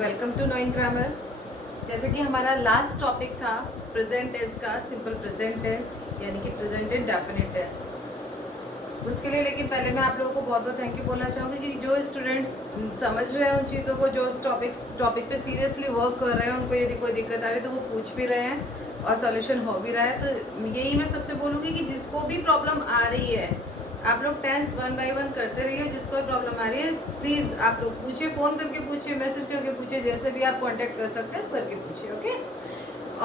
Welcome to knowing grammar. जैसे कि हमारा लास्ट टॉपिक था प्रेजेंट टेंस का, सिंपल प्रेजेंट टेंस यानी कि प्रेजेंट इंडेफिनिट टेंस। उसके लिए लेकिन पहले मैं आप लोगों को बहुत बहुत थैंक यू बोलना चाहूँगी कि जो स्टूडेंट्स समझ रहे हैं उन चीज़ों को, जो उस टॉपिक पे सीरियसली वर्क कर रहे हैं, उनको यदि कोई दिक्कत आ रही है तो वो पूछ भी रहे हैं और सॉल्यूशन हो भी रहा है। तो यही मैं सबसे बोलूँगी कि जिसको भी प्रॉब्लम आ रही है, आप लोग टेंस 1 बाय 1 करते रहिए। जिसको भी प्रॉब्लम आ रही है प्लीज़ आप लोग पूछिए, फ़ोन करके पूछिए, मैसेज करके पूछिए, जैसे भी आप कांटेक्ट कर सकते हैं करके पूछिए, ओके।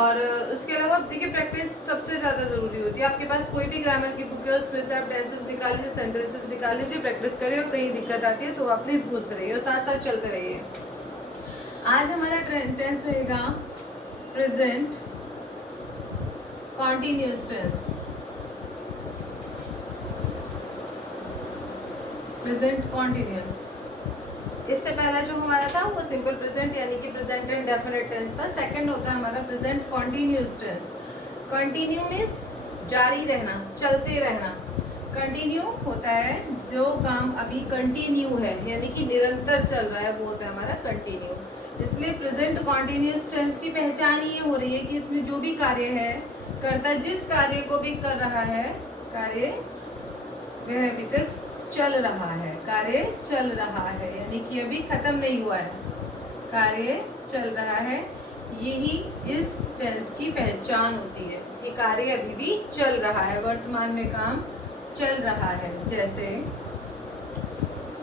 और उसके अलावा देखिए प्रैक्टिस सबसे ज़्यादा ज़रूरी होती है। आपके पास कोई भी ग्रामर की बुक है उसमें से आप टेंसेस निकाल लीजिए, सेंटेंसेस निकाल लीजिए, प्रैक्टिस करिए और कहीं दिक्कत आती है तो आप प्लीज़ पूछते रहिए और साथ साथ चलते रहिए। आज हमारा टेंस रहेगा present continuous tense. Present continuous, इससे पहला जो हमारा था वो सिंपल प्रेजेंट यानी कि प्रेजेंट इंडेफिनिट टेंस था। सेकंड होता है हमारा present continuous tense. Continue means जारी रहना, चलते रहना। कंटिन्यू होता है जो काम अभी कंटिन्यू है यानी कि निरंतर चल रहा है, वो होता है हमारा कंटिन्यू। इसलिए प्रेजेंट कॉन्टिन्यूअस टेंस की पहचान ये हो रही है कि इसमें जो भी कार्य है, कर्ता जिस कार्य को भी कर रहा है, कार्य वह अभी तक चल रहा है, कार्य चल रहा है यानी कि अभी खत्म नहीं हुआ है, कार्य चल रहा है। यही इस टेंस की पहचान होती है कि कार्य अभी भी चल रहा है, वर्तमान में काम चल रहा है। जैसे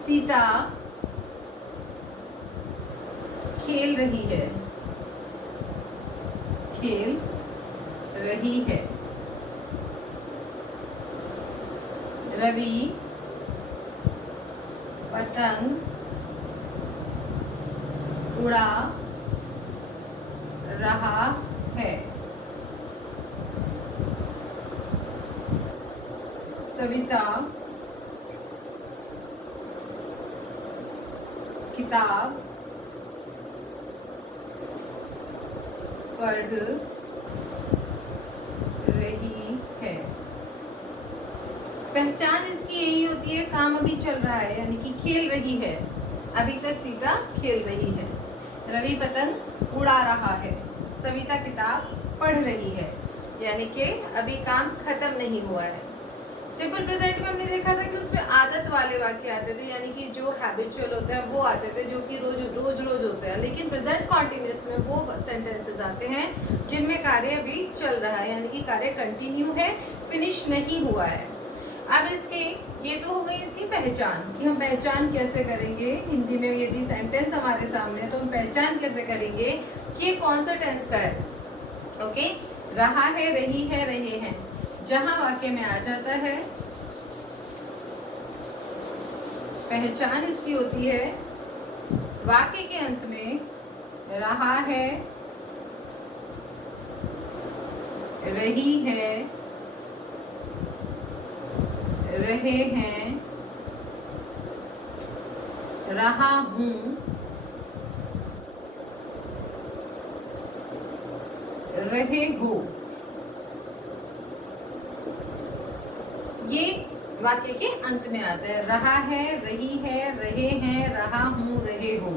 सीता खेल रही है, खेल रही है। रवि पतंग उड़ा रहा है। सविता किताब पढ़ रही है। पहचान इसकी यही होती है, काम अभी चल रहा है यानी कि खेल रही है, अभी तक सीता खेल रही है। रवि पतंग उड़ा रहा है, सविता किताब पढ़ रही है, यानी कि अभी काम खत्म नहीं हुआ है। सिंपल प्रेजेंट में हमने देखा था कि उसमें आदत वाले वाक्य आते थे यानी कि जो हैबिचुअल होते हैं वो आते थे, जो कि रोज रोज होते हैं। लेकिन प्रेजेंट कॉन्टिन्यूअस में वो सेंटेंसेस आते हैं जिनमें कार्य अभी चल रहा है यानी कि कार्य कंटिन्यू है, फिनिश नहीं हुआ है। अब इसके ये तो हो गई इसकी पहचान कि हम पहचान कैसे करेंगे। हिंदी में यदि सेंटेंस हमारे सामने है तो हम पहचान कैसे करेंगे कि ये कौन सा टेंस का है। ओके, रहा है, रही है, रहे हैं, जहां वाक्य में आ जाता है पहचान इसकी होती है वाक्य के अंत में रहा है, रही है, रहे हैं, रहा हूं, रहे हो। ये वाक्य के अंत में आता है। रहा है, रही है, रहे हैं, रहा हूं, रहे हो।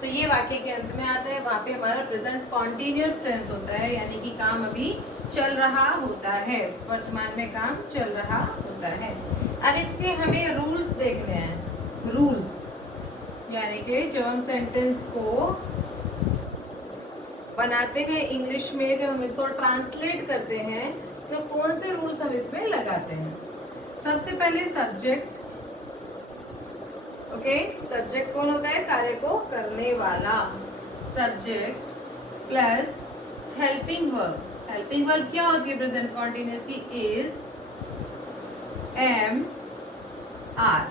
तो ये वाक्य के अंत में आता है, वहां पे हमारा प्रेजेंट कॉन्टिन्यूअस टेंस होता है यानी कि काम अभी चल रहा होता है, वर्तमान में काम चल रहा होता है। अब इसके हमें रूल्स देखने हैं। रूल्स यानी कि जब हम सेंटेंस को बनाते हैं इंग्लिश में, जब हम इसको ट्रांसलेट करते हैं तो कौन से रूल्स हम इसमें लगाते हैं। सबसे पहले सब्जेक्ट। ओके, सब्जेक्ट कौन होता है? कार्य को करने वाला। Subject plus helping verb. Helping verb क्या होती है प्रेजेंट कॉन्टिन्यूअस की? Is, am, are.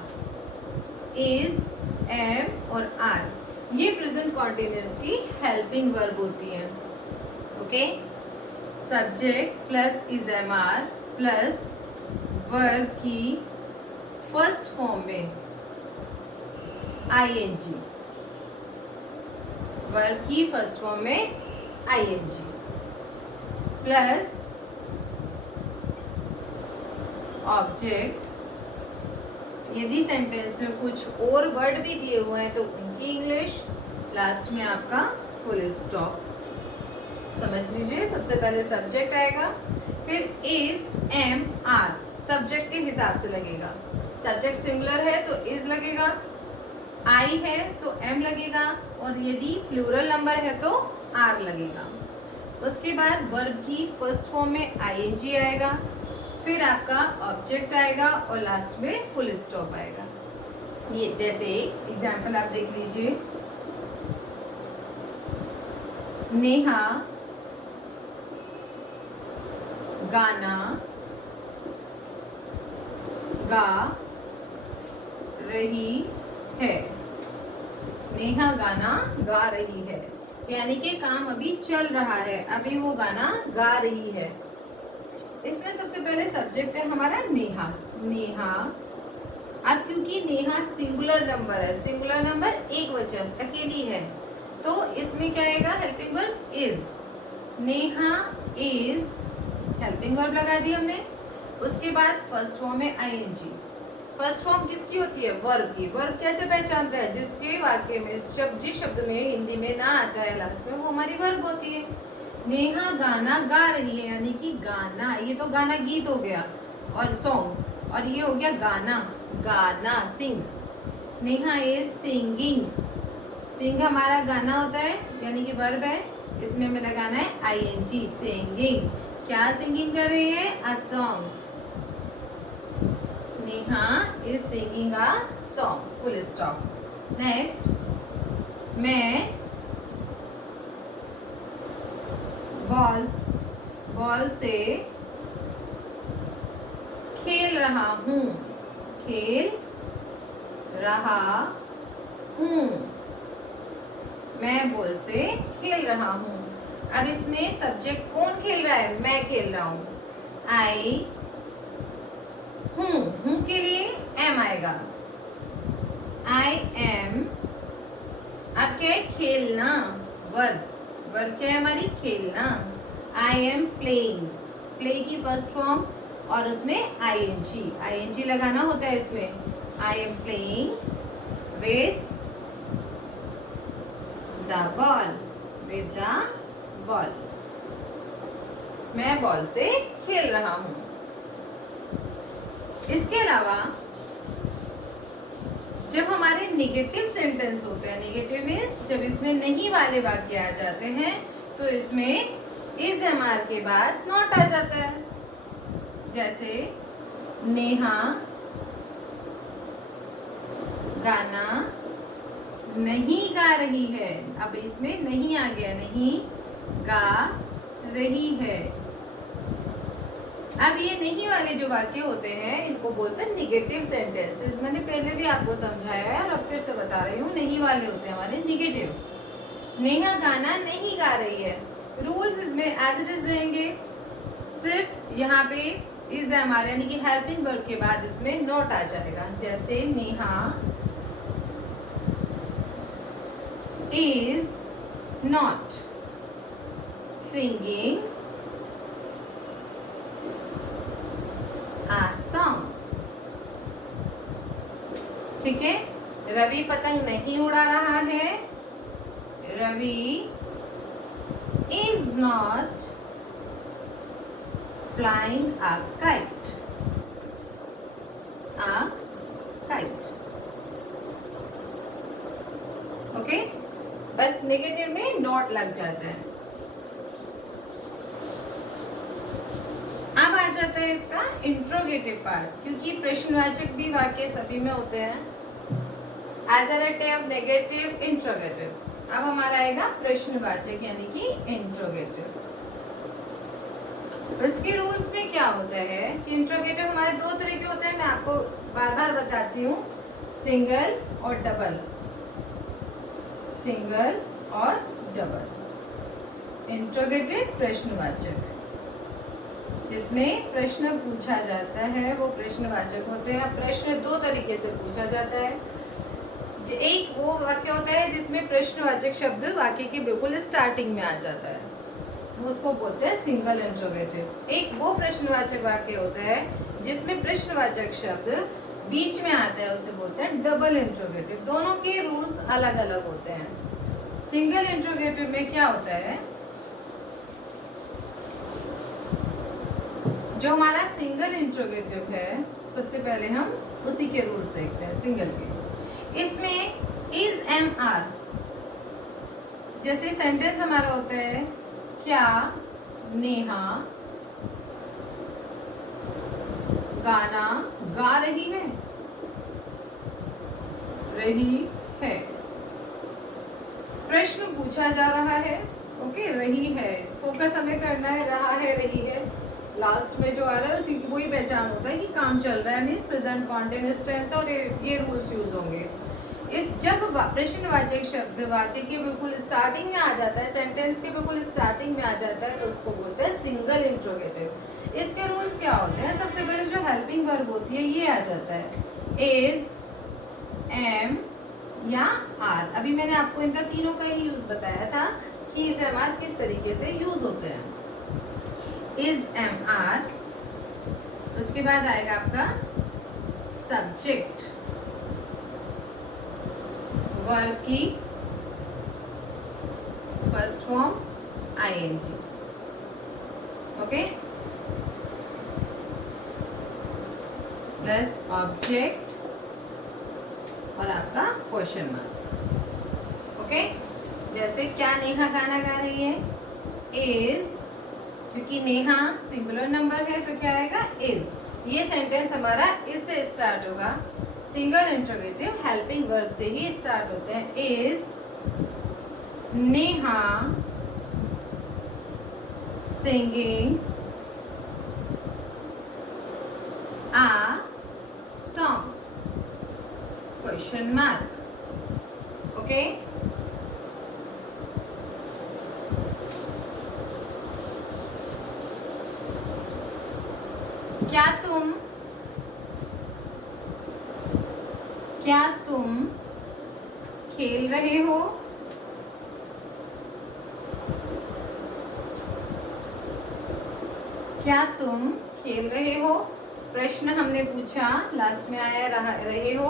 Is, am और आर, ये प्रेजेंट कॉन्टिन्यूअस की हेल्पिंग वर्ब होती है। Okay, subject plus is, am, are plus verb की फर्स्ट फॉर्म में आईएनजी, वर्ब की फर्स्ट फॉर्म में आईएनजी प्लस ऑब्जेक्ट। यदि सेंटेंस में कुछ और वर्ड भी दिए हुए हैं तो उनकी इंग्लिश, लास्ट में आपका फुल स्टॉप। समझ लीजिए, सबसे पहले सब्जेक्ट आएगा, फिर इज, एम, आर सब्जेक्ट के हिसाब से लगेगा। सब्जेक्ट सिंगुलर है तो इज लगेगा, आई है तो एम लगेगा, और यदि प्लूरल नंबर है तो आर लगेगा। उसके बाद वर्ब की फर्स्ट फॉर्म में आईएनजी आएगा, फिर आपका ऑब्जेक्ट आएगा और लास्ट में फुल स्टॉप आएगा। ये जैसे एग्जाम्पल आप देख लीजिए, नेहा गाना गा रही है। नेहा गाना गा रही है, यानी कि काम अभी चल रहा है, अभी वो गाना गा रही है। इसमें सबसे पहले सब्जेक्ट है हमारा नेहा। नेहा, अब क्योंकि नेहा सिंगुलर नंबर है, सिंगुलर नंबर एक वचन अकेली है, तो इसमें क्या आएगा, helping verb is. Neha is, helping verb लगा दी हमने। उसके बाद फर्स्ट फॉर्म है आईएनजी। फर्स्ट फॉर्म किसकी होती है, वर्ब की। वर्ब कैसे पहचानता है, जिसके वाक्य में जिस शब्द में हिंदी में ना आता है लास्ट में, वो हमारी वर्ब होती है। नेहा गाना गा रही है, यानी कि गाना, ये तो गाना गीत हो गया और सॉन्ग, और ये हो गया गाना, गाना सिंग। नेहा इज सिंगिंग, सिंग हमारा गाना होता है यानी कि वर्ब है, इसमें हमें लगाना है आईएनजी, सिंगिंग। क्या सिंगिंग कर रही है, a song. Neha is singing a song, full stop. Next, मैं बॉल से खेल रहा हूँ, खेल रहा हूँ। मैं बॉल से खेल रहा हूँ। अब इसमें सब्जेक्ट कौन खेल रहा है, मैं खेल रहा हूँ। आई हूँ के लिए एम आएगा, आई एम। अब क्या है, खेलना, वर्ब। वर्ब क्या है हमारी, खेलना। आई एम प्लेइंग, प्ले की फर्स्ट फॉर्म और उसमें आईएनजी, आईएनजी लगाना होता है इसमें। I am playing with the ball, with the ball. मैं बॉल से खेल रहा हूँ। इसके अलावा जब हमारे नेगेटिव सेंटेंस होते हैं, नेगेटिव मीन्स जब इसमें नहीं वाले वाक्य आ जाते हैं, तो इसमें इज एमआर के बाद नॉट आ जाता है। जैसे नेहा गाना नहीं गा रही है, अब इसमें नहीं आ गया, नहीं गा रही है। अब ये नहीं वाले जो वाक्य होते हैं, इनको बोलते हैं नेगेटिव सेंटेंसेस। मैंने पहले भी आपको समझाया है और अब फिर से बता रही हूँ, नहीं वाले होते हैं हमारे नेगेटिव। नेहा गाना नहीं गा रही है, रूल्स इसमें एज इट इज रहेंगे, सिर्फ यहाँ पे इज हमारे यानी कि हेल्पिंग वर्ब के बाद इसमें नॉट आ जाएगा। जैसे Neha is not singing song. ठीक है, रवि पतंग नहीं उड़ा रहा है, Ravi is not flying a kite, a kite. Okay, बस नेगेटिव में नॉट लग जाता है। अब आ जाता है इसका इंट्रोगेटिव पार्ट, क्योंकि प्रश्नवाचक भी वाक्य सभी में होते हैं। एजरेटिव, नेगेटिव, इंट्रोगेटिव। अब हमारा आएगा प्रश्नवाचक यानी कि इंट्रोगेटिव। इसके रूल्स में क्या होता है कि इंट्रोगेटिव हमारे दो तरह के होते हैं, मैं आपको बार बार बताती हूँ, सिंगल और डबल, सिंगल और डबल। इंट्रोगेटिव प्रश्नवाचक, जिसमें प्रश्न पूछा जाता है वो प्रश्नवाचक होते हैं। प्रश्न दो तरीके से पूछा जाता है, एक वो वाक्य होता है जिसमें प्रश्नवाचक शब्द वाक्य के बिल्कुल स्टार्टिंग में आ जाता है, उसको बोलते हैं सिंगल इंट्रोगेटिव। एक वो प्रश्नवाचक वाक्य होता है जिसमें प्रश्नवाचक शब्द बीच में आता है, उसे बोलते हैं डबल इंट्रोगेटिव। दोनों के रूल्स अलग अलग होते हैं। सिंगल इंट्रोगेटिव में क्या होता है, जो हमारा सिंगल इंट्रोगेटिव है सबसे पहले हम उसी के रूल्स देखते हैं सिंगल के। इसमें इज एम आर, जैसे सेंटेंस हमारा होता है क्या नेहा गाना गा रही है, प्रश्न पूछा जा रहा है, ओके रही है, फोकस हमें करना है, रहा है रही है, लास्ट में जो आ रहा है उसी की वही पहचान होता है कि काम चल रहा है, मीन्स प्रेजेंट कॉन्टिन्यूअस टेंस, और ये रूल्स यूज होंगे। इस जब प्रश्नवाचक शब्द वाक्य के बिल्कुल स्टार्टिंग में आ जाता है, सेंटेंस के बिल्कुल स्टार्टिंग में आ जाता है, तो उसको बोलते हैं सिंगल इंट्रोगेटिव। इसके रूल्स क्या होते हैं, सबसे पहले जो हेल्पिंग वर्ब होती है ये आ जाता है, इज, एम या आर। अभी मैंने आपको इनका तीनों का ही यूज बताया था कि इज एम आर किस तरीके से यूज होते हैं। इज एम आर, उसके बाद आएगा आपका सब्जेक्ट, वर्ब की first form ING, okay, plus object और आपका क्वेश्चन मार्क, ओके। जैसे क्या नेहा गाना गा रही है, इज, क्योंकि नेहा सिंगुलर नंबर है तो क्या आएगा इज। ये सेंटेंस हमारा इज से स्टार्ट होगा। सिंगल इंट्रोगेटिव हेल्पिंग वर्ब से ही स्टार्ट होते हैं। Is Neha singing uh song, question mark, okay. क्या तुम खेल रहे हो, क्या तुम खेल रहे हो, प्रश्न हमने पूछा, लास्ट में आया रहे हो,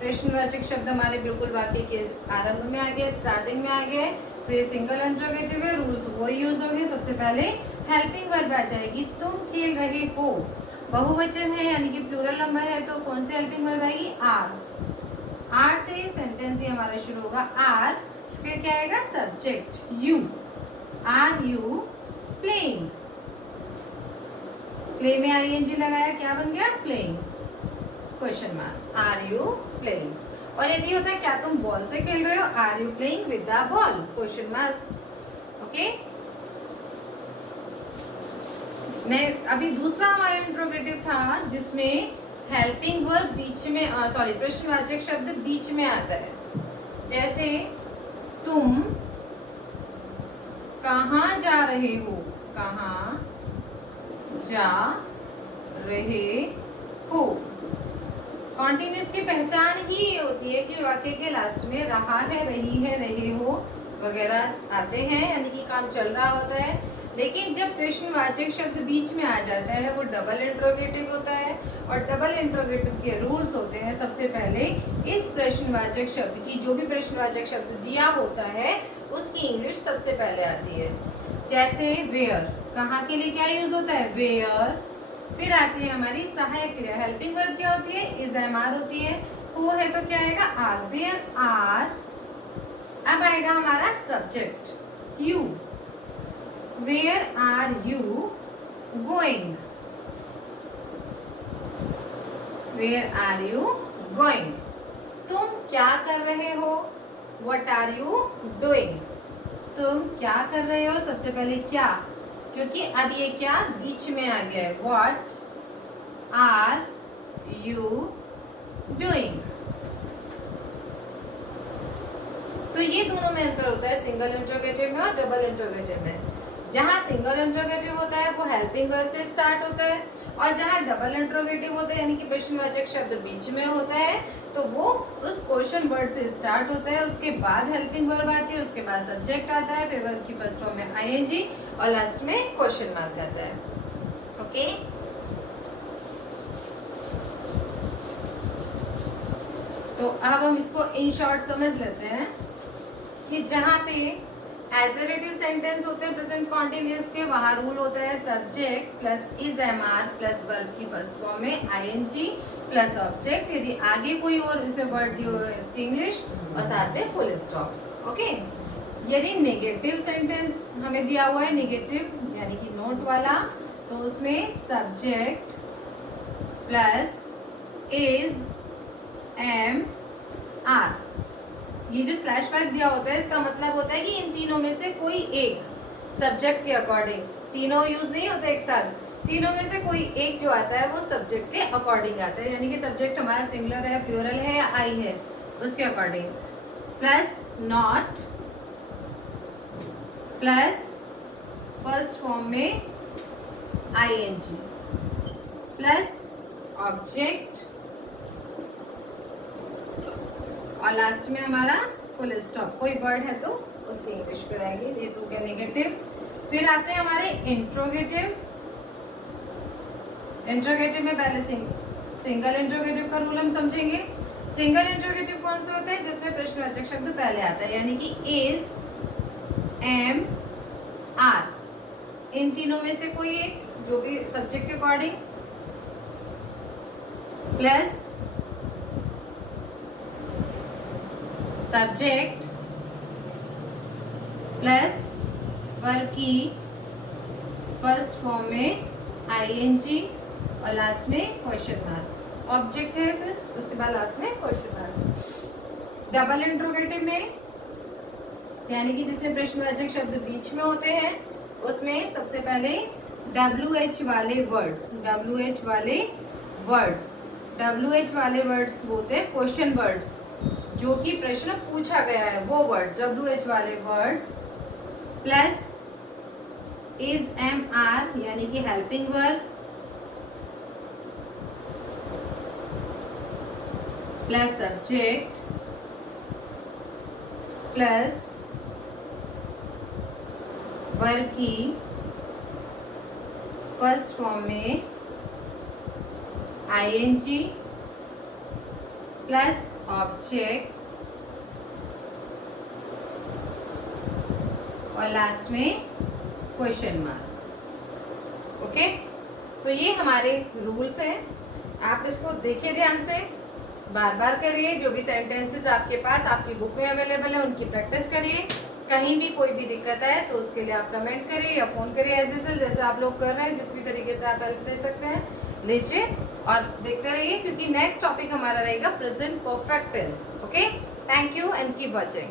प्रश्नवाचक शब्द हमारे बिल्कुल वाक्य के आरंभ में आ गए, स्टार्टिंग में आ गए, तो ये सिंगल इंट्रोगेटिव है। रूल्स वो यूज होंगे। सबसे पहले हेल्पिंग वर्ब आ जाएगी, तुम खेल रहे हो, बहुवचन है यानी कि प्लूरल नंबर है, तो कौन सी हेल्पिंग वर्ब आएगी, आर। आर से सेंटेंस ही हमारा शुरू होगा, आर, फिर क्या आएगा subject you, are you playing, play में आईएनजी लगाया, क्या बन गया playing, question mark, are you playing. और यदि होता है क्या तुम बॉल से खेल रहे हो, are you playing with the ball, question mark, okay. अभी दूसरा हमारा इंट्रोगेटिव था जिसमें हेल्पिंग वर्ब बीच में, सॉरी प्रश्नवाचक शब्द बीच में आता है। जैसे तुम कहाँ जा रहे हो, कहाँ जा रहे हो, कॉन्टिन्यूस की पहचान ही ये होती है कि वाक्य के लास्ट में रहा है, रही है, रहे हो वगैरह आते हैं, यानी कि काम चल रहा होता है। लेकिन जब प्रश्नवाचक शब्द बीच में आ जाता है वो डबल इंट्रोगेटिव होता है, और डबल इंट्रोगेटिव के रूल्स होते हैं। सबसे पहले इस प्रश्नवाचक शब्द की, जो भी प्रश्नवाचक शब्द दिया होता है उसकी इंग्लिश सबसे पहले आती है। जैसे वेयर, कहाँ के लिए क्या यूज होता है, वेयर। फिर आती है हमारी सहायक क्रिया, हेल्पिंग वर्ब क्या होती है, इज एम आर होती है, हो है तो क्या आएगा आर, वेयर आर। अब आएगा हमारा subject you, where are you going, where are you going, तुम क्या कर रहे हो, व्हाट आर यू डूइंग, तुम क्या कर रहे हो, सबसे पहले क्या, क्योंकि अब ये क्या बीच में आ गया है, व्हाट आर यू डूइंग। तो ये दोनों में अंतर होता है सिंगल इंट्रोगेटिव में और डबल इंट्रोगेटिव में। जहाँ सिंगल इंट्रोगेटिव होता है वो हेल्पिंग वर्ब से स्टार्ट होता है, और जहाँ डबल इंट्रोगेटिव होता है यानी कि प्रश्नवाचक शब्द बीच में होता है तो वो उस क्वेश्चन वर्ड से स्टार्ट होता है, उसके बाद हेल्पिंग वर्ब आती है, उसके बाद सब्जेक्ट आता है, फिर वर्ब की फर्स्ट फॉर्म में आईएनजी और लास्ट में क्वेश्चन मार्क आता है, ओके। तो अब हम इसको इन शॉर्ट समझ लेते हैं कि जहाँ पे एजरेटिव सेंटेंस होते हैं प्रेजेंट कॉन्टिन्यूअस के, वहाँ रूल होता है subject plus is am are plus verb की फर्स्ट फॉर्म में आईएनजी प्लस ऑब्जेक्ट, यदि आगे कोई और इसे वर्ड दिया हुआ है इसकी इंग्लिश, और साथ में फुल स्टॉप। ओके, यदि नेगेटिव सेंटेंस हमें दिया हुआ है, नेगेटिव यानी कि नोट वाला, तो उसमें subject plus is am are, ये जो स्लैश बैक दिया होता है इसका मतलब होता है कि इन तीनों में से कोई एक सब्जेक्ट के अकॉर्डिंग, तीनों यूज नहीं होते एक साथ, तीनों में से कोई एक जो आता है वो सब्जेक्ट के अकॉर्डिंग आता है, यानी कि सब्जेक्ट हमारा सिंगुलर है, प्लूरल है या आई है, उसके according. Plus not plus first form में आईएनजी प्लस ऑब्जेक्ट और लास्ट में हमारा फुल स्टॉप, कोई वर्ड है तो उसकी इंग्लिश पे आएंगे। ये तो क्या नेगेटिव। फिर आते हैं हमारे इंट्रोगेटिव। इंट्रोगेटिव में पहले सिंगल इंट्रोगेटिव का रूल हम समझेंगे। सिंगल इंट्रोगेटिव कौन से होते हैं? जिसमें प्रश्नवाचक शब्द पहले आता है, यानी कि इज, एम, आर, इन तीनों में से कोई एक जो भी सब्जेक्ट के according, plus subject plus verb की फर्स्ट फॉर्म में आईएनजी और लास्ट में क्वेश्चन मार्क, ऑब्जेक्ट है, फिर उसके बाद लास्ट में क्वेश्चन मार्क। डबल इंट्रोगेटिव में यानी कि जिसमें प्रश्नवाचक शब्द बीच में होते हैं, उसमें सबसे पहले WH वाले वर्ड्स, WH वाले वर्ड्स होते हैं क्वेश्चन वर्ड्स, जो कि प्रश्न पूछा गया है वो वर्ड, WH वाले words, plus is am are यानी कि helping verb, plus subject plus verb की फर्स्ट फॉर्म में आईएनजी प्लस ऑब्जेक्ट और लास्ट में क्वेश्चन मार्क। ओके, तो ये हमारे रूल्स हैं, आप इसको देखिए ध्यान से, बार बार करिए, जो भी सेंटेंसेस आपके पास आपकी बुक में अवेलेबल है उनकी प्रैक्टिस करिए। कहीं भी कोई भी दिक्कत है तो उसके लिए आप कमेंट करिए या फोन करिए एज यूजुअल, जैसे आप लोग कर रहे हैं, जिस भी तरीके से आप हेल्प ले सकते हैं लीजिए और देखते रहिए, क्योंकि नेक्स्ट टॉपिक हमारा रहेगा present perfect tense. Okay, thank you and keep watching.